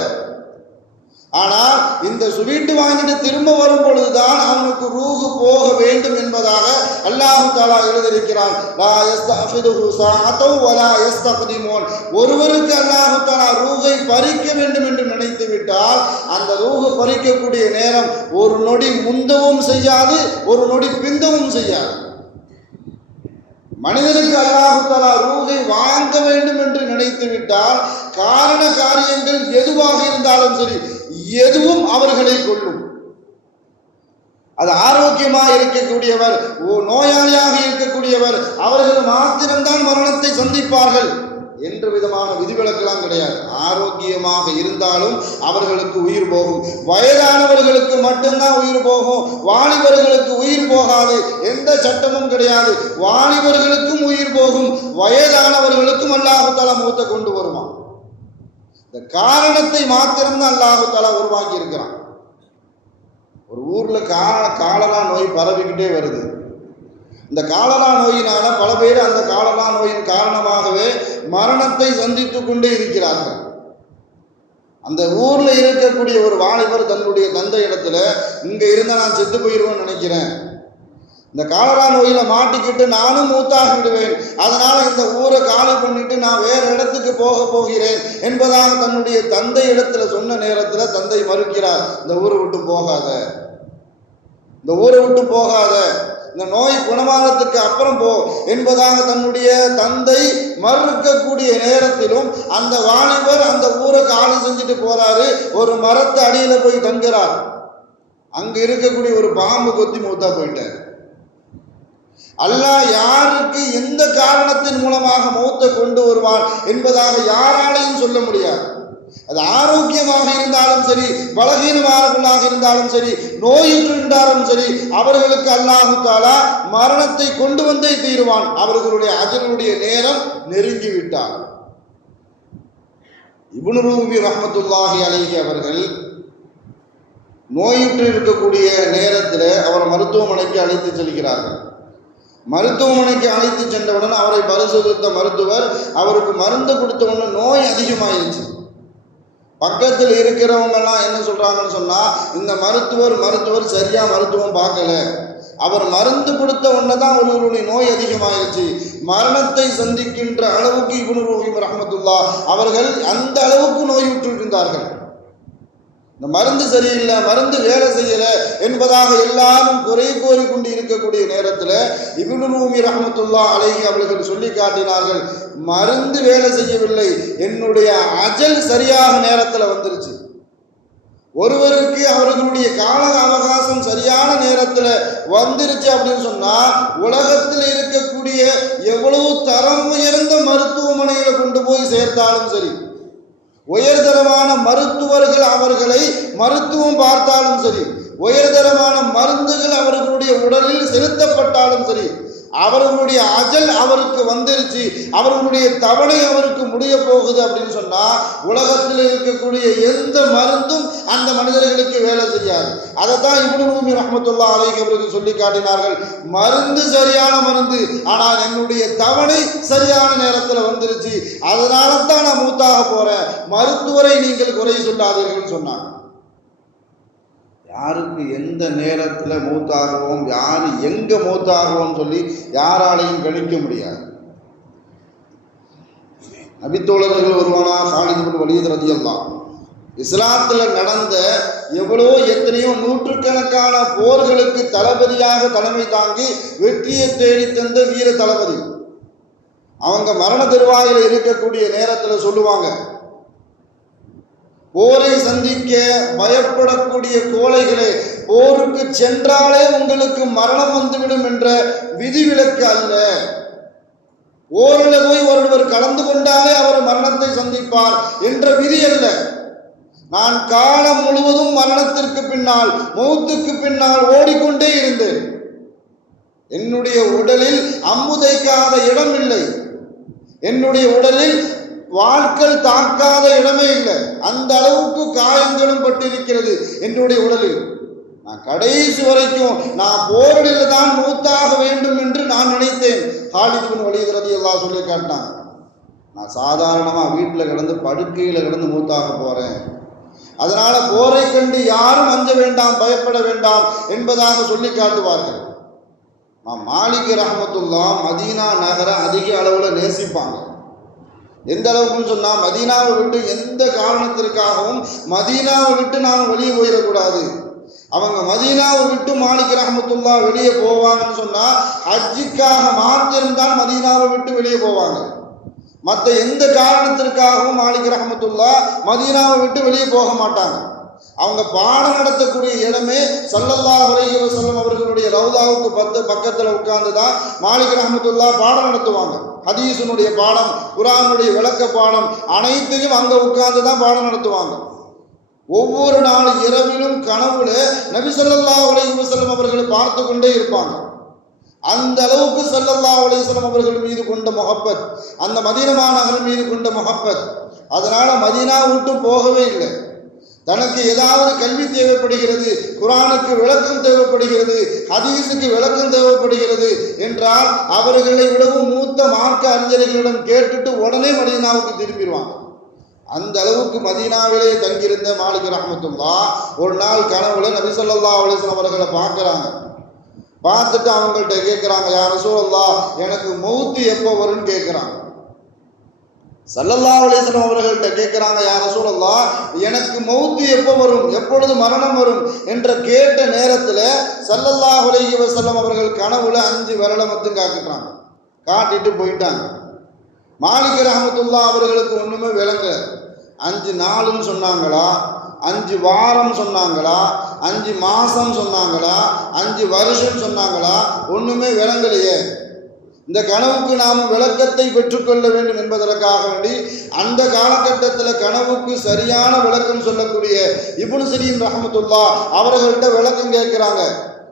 ஆனால் இந்த சுவீட்டு வாங்கிட்டு திரும்ப வரும் பொழுதுதான் அவனுக்கு ரூஹு போக வேண்டும் என்பதாக அல்லாஹ் தஆலா எழுதியிருக்கிறான். லா யஸ்தஃபிதுஹு ஸாஅத்தன் வலா யஸ்தக்திமூன். ஒருவருக்கு அல்லாஹ் தஆலா ரூஹை பறிக்க வேண்டும் என்று நினைத்து விட்டால் அந்த ரூஹு பறிக்கக்கூடிய நேரம் ஒரு நொடி முந்தவும் செய்யாது, ஒரு நொடி பிந்தவும் செய்யாது. மனிதனுக்கு அல்லாஹ் தஆலா ரூஹை வாங்க வேண்டும் என்று நினைத்து விட்டால் காரண காரியங்கள் எதுவாக இருந்தாலும் சரி, எதுவும் அவர்களை கொள்ளும். அது ஆரோக்கியமாக இருக்கக்கூடியவர், நோயாளியாக இருக்கக்கூடியவர், அவர்கள் மாத்திரம்தான் மரணத்தை சந்திப்பார்கள் என்ற விதமான விதிவிலக்கெல்லாம் கிடையாது. ஆரோக்கியமாக இருந்தாலும் அவர்களுக்கு உயிர் போகும். வயதானவர்களுக்கு மட்டும்தான் உயிர் போகும், வாலிபர்களுக்கு உயிர் போகாது. எந்த சட்டமும் கிடையாது. வாலிபர்களுக்கும் உயிர் போகும், வயதானவர்களுக்கும் அல்லாஹ் தஆலா மௌத்தை கொண்டு வருவான். இந்த காரணத்தை மாத்திரம்தான் அல்லாஹ் தஆலா உருவாக்கி இருக்கிறான். ஒரு ஊரில் காலரா நோய் பரவிக்கிட்டே வருது. இந்த காலரா நோயினால பல பேர் அந்த காலரா நோயின் காரணமாகவே மரணத்தை சந்தித்து கொண்டே இருக்கிறார்கள். அந்த ஊரில் இருக்கக்கூடிய ஒரு வாலிபர் தன்னுடைய தந்தை இடத்துல, இங்கே இருந்தால் நான் செத்து போயிடுவேன்னு நினைக்கிறேன், இந்த காலரா நோயில மாட்டிக்கிட்டு நானும் மூத்தாகி விடுவேன், அதனால இந்த ஊரை காலி பண்ணிட்டு நான் வேற இடத்துக்கு போகிறேன் என்பதாக தன்னுடைய தந்தை இடத்துல சொன்ன நேரத்தில் தந்தை மறுக்கிறார். இந்த ஊரை விட்டு போகாத, இந்த ஊரை விட்டு போகாத, இந்த நோய் குணமானதுக்கு அப்புறம் போ என்பதாக தன்னுடைய தந்தை மறுக்கக்கூடிய நேரத்திலும் அந்த வாலிபர் அந்த ஊரை காலி செஞ்சுட்டு போறாரு. ஒரு மரத்து அடியில போய் தங்குறார். அங்க இருக்கக்கூடிய ஒரு பாம்பு கொத்தி மூத்தா போயிட்டார். அல்லாஹ் யாருக்கு எந்த காரணத்தின் மூலமாக மௌத்தை கொண்டு வருவான் என்பதாக யாராலையும் சொல்ல முடியாது. அது ஆரோக்கியமாக இருந்தாலும் சரி, பலகீனமானவர்களாக இருந்தாலும் சரி, நோயுற்று இருந்தாலும் சரி, அவர்களுக்கு அல்லாஹ் தஆலா மரணத்தை கொண்டு வந்தே தீருவான். அவர்களுடைய அஜலுடைய நேரம் நெருங்கிவிட்டார். இப்னு ரூமி ரஹ்மத்துல்லாஹி அலைஹி அவர்கள் நோயுற்று இருக்கக்கூடிய நேரத்தில் அவர் மருத்துவமனைக்கு அழைத்து செல்கிறார்கள். மருத்துவமனைக்கு அழைத்து சென்றவுடன் அவரை பரிசோதித்த மருத்துவர் அவருக்கு மருந்து கொடுத்தவுடனே நோய் அதிகமாயிருச்சு. பக்கத்தில் இருக்கிறவங்கெல்லாம் என்ன சொல்றாங்கன்னு சொன்னா, இந்த மருத்துவர் சரியா மருத்துவம் பார்க்கல, அவர் மருந்து கொடுத்த உடனே தான் ஒருவருடைய நோய் அதிகமாயிருச்சு, மரணத்தை சந்திக்கின்ற அளவுக்கு இப்னு ரூஹி ரஹ்மத்துல்லாஹ் அவர்கள் அந்த அளவுக்கு நோயுற்று இருந்தார்கள். இந்த மருந்து சரியில்லை, மருந்து வேலை செய்யலை என்பதாக எல்லாரும் குறை கோரிக்கொண்டு இருக்கக்கூடிய நேரத்தில் இப்னு ரூமி ரஹ்மத்துல்லாஹ் அலைஹி அவர்கள் சொல்லி காட்டினார்கள், மருந்து வேலை செய்யவில்லை, என்னுடைய அஜல் சரியாக நேரத்தில் வந்துருச்சு. ஒருவருக்கு அவர்களுடைய கால அவகாசம் சரியான நேரத்தில் வந்துருச்சு அப்படின்னு சொன்னால், உலகத்தில் இருக்கக்கூடிய எவ்வளவு தரம் உயர்ந்த மருத்துவமனையில் கொண்டு போய் சேர்த்தாலும் சரி, உயர்தரமான மருத்துவர்கள் அவர்களை மருத்துவம் பார்த்தாலும் சரி, உயர்தரமான மருந்துகள் அவர்களுடைய உடலில் செலுத்தப்பட்டாலும் சரி, அவர்களுடைய அஜல் அவருக்கு வந்துருச்சு, அவர்களுடைய தவணை அவருக்கு முடிய போகுது அப்படின்னு சொன்னா, உலகத்தில் இருக்கக்கூடிய எந்த மருந்தும் அந்த மனிதர்களுக்கு வேலை செய்யாது. அதைத்தான் இப்னு ரூமி ரஹ்மத்துல்லாஹி அலைஹி அவர்கள் சொல்லி காட்டினார்கள், மருந்து சரியான மருந்து, ஆனால் என்னுடைய தவணை சரியான நேரத்தில் வந்துருச்சு, அதனால தான் நான் மூத்தாக போறேன், மருத்துவரை நீங்கள் குறை சொல்லாதீர்கள் சொன்னாங்க. யாருக்கு எந்த நேரத்தில் மூத்தாகுவோம், யார் எங்கே மூத்தாகுவோம் சொல்லி யாராலையும் கணிக்க முடியாது. நபித்தோழர்கள் வருவானா காலித் இப்னு வலீத் ரலியல்லாஹு அன்ஹு, இஸ்லாத்தில் நடந்த எத்தனையோ நூற்றுக்கணக்கான போர்களுக்கு தளபதியாக தலைமை தாங்கி வெற்றியை தேடி தந்த வீர தளபதி. அவங்க மரண தருவாயில் இருக்கக்கூடிய நேரத்தில் சொல்லுவாங்க, போரை சந்திக்க பயப்படக்கூடிய கோழைகளே, போருக்கு சென்றாலே உங்களுக்கு மரணம் வந்துவிடும் என்ற விதிவிலக்கு அல்ல. போரில் போய் ஒருவர் கலந்து கொண்டாலே அவர் மரணத்தை சந்திப்பார் என்ற விதி அல்ல. நான் காலம் முழுவதும் மரணத்திற்கு பின்னால், மௌத்துக்கு பின்னால் ஓடிக்கொண்டே இருந்தேன். என்னுடைய உடலில் அம்பு தைக்காத இடம் இல்லை, என்னுடைய உடலில் வாழ்க்கை தாக்காத இடமே இல்லை, அந்த அளவுக்கு காயங்களும் பட்டிருக்கிறது என்னுடைய உடலில். நான் கடைசி வரைக்கும் நான் போரில் தான் மூத்தாக வேண்டும் என்று நான் நினைத்தேன். காலித் இப்னு வலீத் ரலியல்லாஹு சொல்லி காட்டினாங்க, நான் சாதாரணமாக வீட்டில் கிடந்து படுக்கையில் கிடந்து மூத்தாக போகிறேன், அதனால போரை கண்டு யாரும் அஞ்ச வேண்டாம், பயப்பட வேண்டாம் என்பதாக சொல்லி காட்டுவார்கள். மாலிக் ரஹ்மத்துல்லாஹ் மதீனா நகரை அதிக அளவில் நேசிப்பாங்க. எந்த அளவுக்குன்னு சொன்னால், மதீனாவை விட்டு எந்த காரணத்திற்காகவும் மதீனாவை விட்டு நாம் வெளியே போயிடக்கூடாது. அவங்க மதீனாவை விட்டு மாலிக் ரஹ்மத்துல்லாஹ் வெளியே போவாங்கன்னு சொன்னால், ஹஜ்ஜுக்காக மாத்திருந்தால் மதீனாவை விட்டு வெளியே போவாங்க. மற்ற எந்த காரணத்திற்காகவும் மாலிக் ரஹ்மத்துல்லாஹ் மதீனாவை விட்டு வெளியே போக மாட்டாங்க. அவங்க பாடம் நடத்தக்கூடிய இடமே ஸல்லல்லாஹு அலைஹி வஸல்லம் அவர்களுடைய ரவுதாவுக்கு பக்கத்தில் உட்கார்ந்து தான் மாலிக் ரஹ்மத்துல்லாஹ் பாடம் நடத்துவாங்க. ஹதீஸினுடைய பாடம், குர்ஆனுடைய விளக்க பாடம் அனைத்தையும் அங்கே உட்கார்ந்து தான் பாடம் நடத்துவாங்க. ஒவ்வொரு நாள் இரவிலும் கனவுல நபி ஸல்லல்லாஹு அலைஹி வஸல்லம் அவர்களை பார்த்து கொண்டே இருப்பாங்க. அந்த அளவுக்கு ஸல்லல்லாஹு அலைஹி வஸல்லம் அவர்கள் மீது கொண்ட முஹப்பத், அந்த மதீனா நகர் மீது கொண்ட முஹப்பத், அதனால மதீனா விட்டு போகவே இல்லை. தனக்கு ஏதாவது கல்வி தேவைப்படுகிறது, குர்ஆனுக்கு விளக்கம் தேவைப்படுகிறது, ஹதீஸுக்கு விளக்கம் தேவைப்படுகிறது என்றால் அவர்களை விடவும் மூத்த மார்க்க அறிஞர்களிடம் கேட்டுட்டு உடனே மதீனாவுக்கு திரும்பிடுவாங்க. அந்த அளவுக்கு மதீனாவிலே தங்கியிருந்த மாலிக் ரஹ்மத்துல்லாஹ் ஒரு நாள் கனவுல நபி ஸல்லல்லாஹு அலைஹி வஸல்லம் அவர்களை பார்க்குறாங்க. பார்த்துட்டு அவங்கள்ட்ட கேட்குறாங்க, யா ரசூலல்லாஹ் எனக்கு மௌத்து எப்போ வரும்னு கேட்குறாங்க. ஸல்லல்லாஹு அலைஹி வஸல்லம் அவர்கள்ட்ட கேட்குறாங்க, யா ரசூலல்லாஹ் எனக்கு மௌத்து எப்போ வரும், எப்பொழுது மரணம் வரும் என்ற கேட்ட நேரத்தில் ஸல்லல்லாஹு அலைஹி வஸல்லம் அவர்கள் கனவுல 5 விரலை மட்டும் காட்டுறாங்க, காட்டிட்டு போயிட்டாங்க. மாலிக் ரஹ்மத்துல்லாஹ் அவர்களுக்கு ஒன்றுமே விளங்கல. 5 நாளுன்னு சொன்னாங்களா, 5 வாரம் சொன்னாங்களா, 5 மாதம் சொன்னாங்களா, 5 வருஷம் சொன்னாங்களா, ஒன்றுமே விளங்கலையே. இந்த கனவுக்கு நாம் விளக்கத்தை பெற்றுக்கொள்ள வேண்டும் என்பதற்காக வேண்டி அந்த காலகட்டத்தில் கனவுக்கு சரியான விளக்கம் சொல்லக்கூடிய இப்னு சிரீன் ரஹ்மத்துல்லாஹ் அவர்கள்ட்ட விளக்கம் கேட்குறாங்க.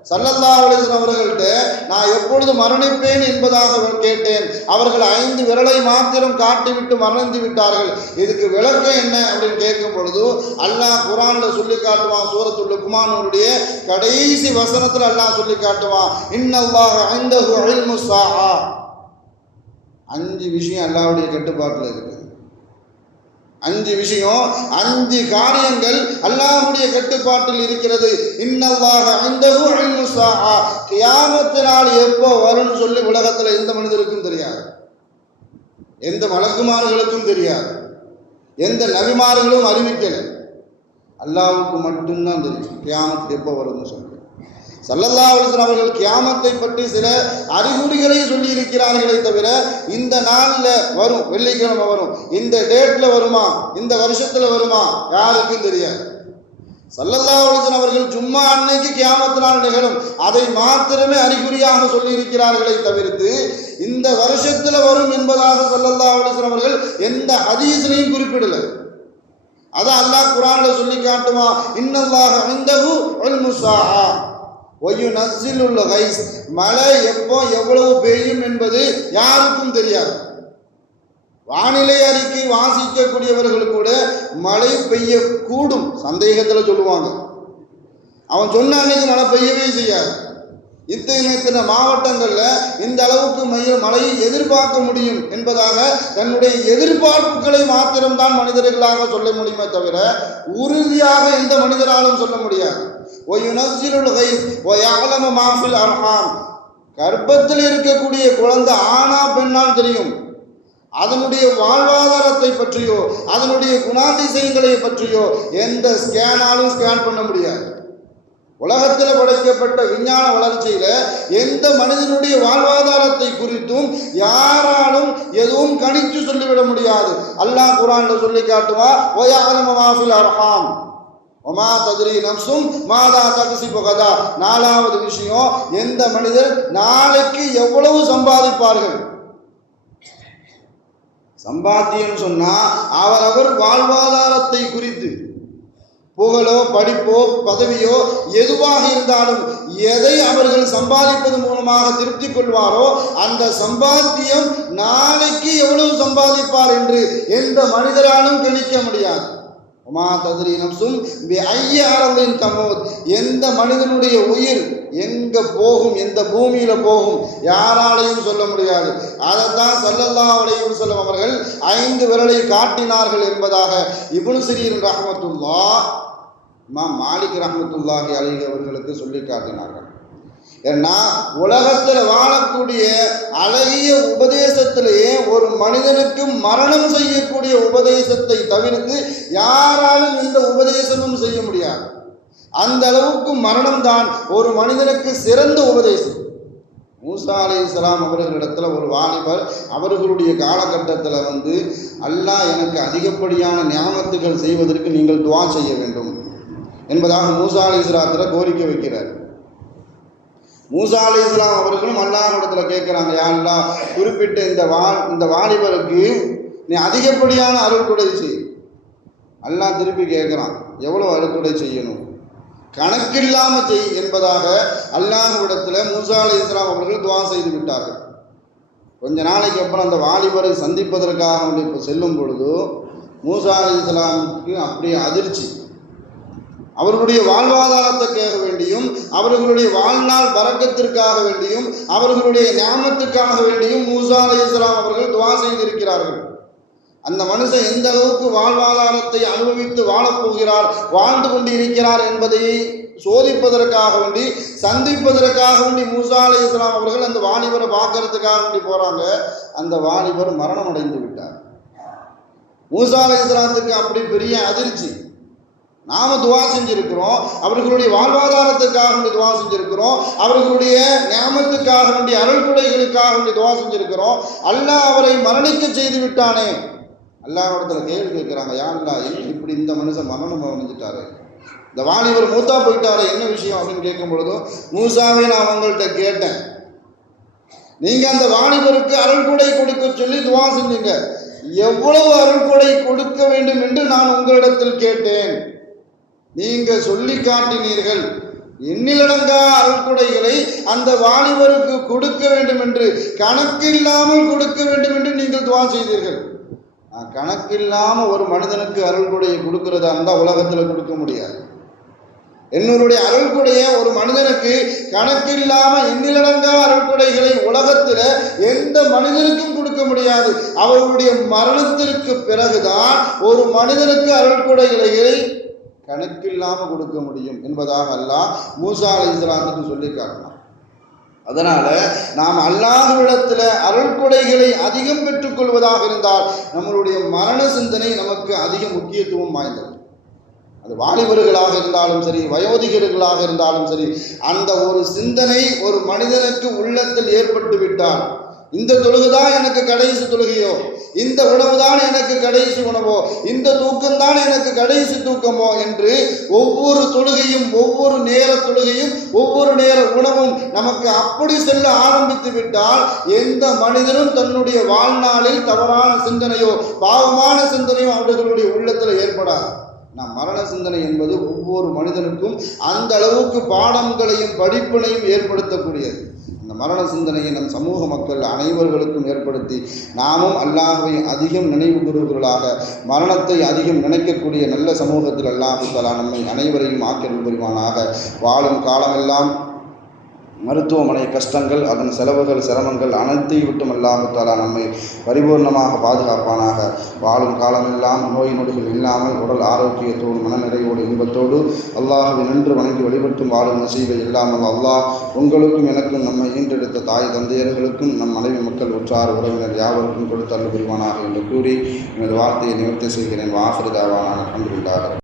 ஸல்லல்லாஹு அலைஹி வஸல்லம் அவர்கள்ட்ட நான் எப்பொழுது மரணிப்பேன் என்பதாக கேட்டேன். அவர்கள் 5 விரலை மாத்திரம் காட்டிவிட்டு மரணித்து விட்டார்கள். இதுக்கு விளக்கம் என்ன அப்படின்னு கேட்கும் பொழுது அல்லாஹ் குர்ஆன்ல சொல்லி காட்டுவான். சூரத்துல் லுக்மானுடைய கடைசி வசனத்தில் அல்லாஹ் சொல்லி காட்டுவான், இன்னல்லாஹ இன்தஹு இல்முஸ் ஸாஆ. 5 விஷயம் அல்லாஹ்வுடைய கட்டுப்பாட்டில் இருக்குது. 5 விஷயம், 5 காரியங்கள் அல்லாஹ்வுடைய கட்டுப்பாட்டில் இருக்கிறது. இன்னல்லாஹ இன்தஹு இல்முஸ் ஸாஆ. கியாமத் நாள் எப்போ வரும்னு சொல்லி உலகத்தில் எந்த மனிதருக்கும் தெரியாது, எந்த மலக்குமார்களுக்கும் தெரியாது, எந்த நபிமார்களும் அறிவிக்கலை. அல்லாஹ்வுக்கு மட்டும்தான் தெரியும் கியாமத் எப்போ வரும்னு சொல்லி. ஸல்லல்லாஹு அலைஹி வஸல்லம் அவர்கள் கியாமத்தை பற்றி சில அறிகுறிகளை சொல்லி இருக்கிறார்களே தவிர இந்த நாளில் வரும், வெள்ளிக்கிழமை வரும், இந்த டேட்டில் வருமா, இந்த வருஷத்தில் வருமா, யாருக்கும் தெரியாது. ஸல்லல்லாஹு அலைஹி வஸல்லம் அவர்கள் ஜும்மா அன்னைக்கு கியாமத் நாள் நிகழும், அதை மாத்திரமே அறிகுறியாக சொல்லி இருக்கிறார்களே தவிர்த்து இந்த வருஷத்தில் வரும் என்பதாக ஸல்லல்லாஹு அலைஹி வஸல்லம் அவர்கள் எந்த ஹதீஸ்லையும் குறிப்பிடலை. அதை அல்லாஹ் குர்ஆன்ல சொல்லி காட்டுவான், இன்னல்லாஹ இன்தஹு இல்முஸ் ஸாஆ வயுனஸ்ஸிலுல் கைஸ். மழை எப்போ எவ்வளவு பெய்யும் என்பது யாருக்கும் தெரியாது. வானிலை அறிக்கை வாசிக்கக்கூடியவர்கள் கூட மழை பெய்யக்கூடும் சந்தேகத்தில் சொல்லுவாங்க. அவன் சொன்ன அன்னைக்கு மழை பெய்யவே செய்யாது. இத்தனை மாவட்டங்களில் இந்த அளவுக்கு மழையை எதிர்பார்க்க முடியும் என்பதாக தன்னுடைய எதிர்பார்ப்புகளை மாத்திரம்தான் மனிதர்களாக சொல்ல முடியுமே தவிர உறுதியாக எந்த மனிதராலும் சொல்ல முடியாது. கர்ப்பத்தில் இருக்கக்கூடிய குழந்தை ஆனா பெண்ணால் தெரியும். அதனுடைய வாழ்வாதாரத்தை பற்றியோ அதனுடைய குணாதிசயங்களை பற்றியோ எந்த ஸ்கேனாலும் ஸ்கேன் பண்ண முடியாது. உலகத்தில் படைக்கப்பட்ட விஞ்ஞான வளர்ச்சியில எந்த மனிதனுடைய வாழ்வாதாரத்தை குறித்தும் யாராலும் எதுவும் கணித்து சொல்லிவிட முடியாது. அல்லாஹ் குர்ஆன்ல சொல்லி காட்டுவா, வயஅலமு மா ஃபில் அர்ஹாம் வமா தத்ரி நஃப்சும் மாதா தக்ஸிபு கதா. 4வது விஷயம், எந்த மனிதர் நாளைக்கு எவ்வளவு சம்பாதிப்பார்கள். சம்பாத்தியம் சொன்னா அவரவர் வாழ்வாதாரத்தை குறித்து, புகழோ படிப்போ பதவியோ எதுவாக இருந்தாலும் எதை அவர்கள் சம்பாதிப்பது மூலமாக திருப்தி கொள்வாரோ அந்த சம்பாத்தியம் நாளைக்கு எவ்வளவு சம்பாதிப்பார் என்று எந்த மனிதராலும் கணிக்க முடியாது. உமா தத்ரி நஃப்சும் பிஅய்யி அர்தின் தமூத். எந்த மனிதனுடைய உயிர் எங்க போகும், எந்த பூமியில போகும் யாராலையும் சொல்ல முடியாது. அதைத்தான் ஸல்லல்லாஹு அலைஹி வஸல்லம் அவர்கள் 5 விரலை காட்டினார்கள் என்பதாக இப்னு சிரீன் ரஹ்மத்துல்லாஹ் இமாம் மாலிக் ரஹ்மத்துல்லாஹி அலைஹி அவர்களுக்கு சொல்லி காட்டினார்கள். ஏன்னா உலகத்தில் வாழக்கூடிய அழகிய உபதேசத்திலேயே ஒரு மனிதனுக்கு மரணம் செய்யக்கூடிய உபதேசத்தை தவிர்த்து யாராலும் எந்த உபதேசமும் செய்ய முடியாது. அந்த அளவுக்கு மரணம் தான் ஒரு மனிதனுக்கு சிறந்த உபதேசம். மூசா அலைஹிஸ்ஸலாம் அவர்களிடத்தில் ஒரு வாலிபர் அவர்களுடைய காலகட்டத்தில் அல்லாஹ் எனக்கு அதிகப்படியான நியாமத்துகள் செய்வதற்கு நீங்கள் துஆ செய்ய வேண்டும் என்பதாக மூசா அலைஹிஸ்ஸலாத்துல கோரிக்கை வைக்கிறார். மூசா அலைஹிஸ்ஸலாம் அவர்களும் அல்லாஹ்விடத்தில் கேட்குறாங்க, யா அல்லாஹ் குறிப்பிட்ட இந்த வாலிபருக்கு நீ அதிகப்படியான அருள்கொடை செய். அல்லாஹ் திருப்பி கேட்குறான், எவ்வளோ அருள்கொடை செய்யணும், கணக்கில்லாமல் செய் என்பதாக அல்லாஹ்விடத்தில் மூசா அலைஹிஸ்ஸலாம் அவர்கள் துஆ செய்து விட்டார்கள். கொஞ்ச நாளைக்கு அப்புறம் அந்த வாலிபரை சந்திப்பதற்காக இப்போ செல்லும் பொழுது மூசா அலைஹிஸ்ஸலாமுக்கு அப்படியே அதிர்ச்சி. அவர்களுடைய வாழ்வாதாரத்துக்காக வேண்டியும் அவர்களுடைய வாழ்நாள் பரக்கத்திற்காக வேண்டியும் அவர்களுடைய ஞானத்துக்காக வேண்டியும் மூசா அலைஹிஸ்ஸலாம் அவர்கள் துஆ செய்திருக்கிறார்கள். அந்த மனுஷன் எந்த அளவுக்கு வாழ்வாதாரத்தை அனுபவித்து வாழப்போகிறார், வாழ்ந்து கொண்டிருக்கிறார் என்பதை சோதிப்பதற்காக வேண்டி, சந்திப்பதற்காக வேண்டி மூசா அலைஹிஸ்ஸலாம் அவர்கள் அந்த வாலிபரை பார்க்கறதுக்காக வேண்டி போறாங்க. அந்த வாலிபர் மரணம் அடைந்து விட்டார். மூசா அலைஹிஸ்ஸலாத்துக்கு அப்படி பெரிய அதிர்ச்சி. நாம துவா செஞ்சிருக்கிறோம், அவர்களுடைய வாழ்வாதாரத்துக்காக வேண்டி துவா செஞ்சிருக்கிறோம், அவர்களுடைய ஞாபகத்துக்காக வேண்டிய அருள்குடைகளுக்காக வேண்டி துவா செஞ்சிருக்கிறோம். அல்லாஹ் அவரை மரணிக்க செய்து விட்டானே. அல்லாஹ்விடத்துல கேள்வி கேட்கிறாங்க, யா அல்லாஹ், இப்படி இந்த மனுஷன் மரணம் அடைஞ்சிட்டாரு, இந்த வாலிபர் மூத்தா போயிட்டாரு, என்ன விஷயம் அப்படின்னு கேட்கும் பொழுதும் மூசாவை நான் அவங்கள்ட்ட கேட்டேன், நீங்க அந்த வாலிபருக்கு அருள்கொடை கொடுக்க சொல்லி துவா செஞ்சீங்க, எவ்வளவு அருள்கொடை கொடுக்க வேண்டும் என்று நான் உங்களிடத்தில் கேட்டேன், நீங்க சொல்லி காட்டினீர்கள், எண்ணிலடங்கா அருள்கொடைகளை அந்த வாலிபருக்கு கொடுக்க வேண்டும் என்று, கணக்கில்லாமல் கொடுக்க வேண்டும் என்று நீங்கள் துவா செய்தீர்கள். கணக்கில்லாமல் ஒரு மனிதனுக்கு அருள்கொடையை கொடுக்கிறதா இருந்தால் உலகத்தில் கொடுக்க முடியாது. என்னுடைய அருள்கொடைய ஒரு மனிதனுக்கு கணக்கில்லாமல் எண்ணிலடங்கா அருள்கொடைகளை உலகத்தில் எந்த மனிதனுக்கும் கொடுக்க முடியாது. அவருடைய மரணத்திற்கு பிறகுதான் ஒரு மனிதனுக்கு அருள்கொடைகளை கணக்கில்லாமல் கொடுக்க முடியும் என்பதாக அல்லாஹ் மூசா அலைஹிஸ்ஸலாத்துக்கு சொல்லி காட்டினார். அதனால நாம் அல்லாஹ்விடத்தில் அருள்கொடைகளை அதிகம் பெற்றுக்கொள்வதாக இருந்தால் நம்மளுடைய மரண சிந்தனை நமக்கு அதிக முக்கியத்துவம் வாய்ந்தது. அது வாலிபர்களாக இருந்தாலும் சரி, வயோதிகர்களாக இருந்தாலும் சரி, அந்த ஒரு சிந்தனை ஒரு மனிதனுக்கு உள்ளத்தில் ஏற்பட்டு விட்டால், இந்த தொழுகுதான் எனக்கு கடைசி தொழுகையோ, இந்த உணவு தான் எனக்கு கடைசி உணவோ, இந்த தூக்கம்தான் எனக்கு கடைசி தூக்கமோ என்று ஒவ்வொரு தொழுகையும், ஒவ்வொரு நேர தொழுகையும், ஒவ்வொரு நேர உணவும் நமக்கு அப்படி செல்ல ஆரம்பித்து விட்டால் எந்த மனிதனும் தன்னுடைய வாழ்நாளில் தவறான சிந்தனையோ பாவமான சிந்தனையோ அவர்களுடைய உள்ளத்தில் ஏற்படாது. மரண சிந்தனை என்பது ஒவ்வொரு மனிதனுக்கும் அந்த அளவுக்கு பாடங்களையும் படிப்பினையும் ஏற்படுத்தக்கூடியது. அந்த மரண சிந்தனையை நம் சமூக மக்கள் அனைவர்களுக்கும் ஏற்படுத்தி நாமும் அல்லாஹ்வை அதிகம் நினைவு கூறுவர்களாக, மரணத்தை அதிகம் நினைக்கக்கூடிய நல்ல சமூகத்தில் அல்லாஹ் தஆலா நம்மை அனைவரையும் ஆக்கிரமிப்பு புரிவானாக. வாழும் காலமெல்லாம் மருத்துவமனை கஷ்டங்கள், அதன் செலவுகள், சிரமங்கள் அனைத்தையும் விட்டும் அல்லாஹ் தஆலா நம்மை பரிபூர்ணமாக பாதுகாப்பானாக. வாழும் காலமெல்லாம் நோய் நொடிகள் இல்லாமல் உடல் ஆரோக்கியத்தோடு மனநிறைவோடு இன்பத்தோடு அல்லாஹ்வை நின்று வணங்கி வழிபட்டும் வாழும் நசீபை இல்லாமல் அல்லாஹ் உங்களுக்கும் எனக்கும் நம்மை ஈன்றெடுத்த தாய் தந்தையர்களுக்கும் நம் மனைவி மக்கள் உற்றார் உறவினர் யாவருக்கும் கொடுத்து அருள் புரிவானாக என்று கூறி எனது வார்த்தையை நிவர்த்தி செய்கிறேன். வாஹிரு தாவானா அல்ஹம்துலில்லாஹ்.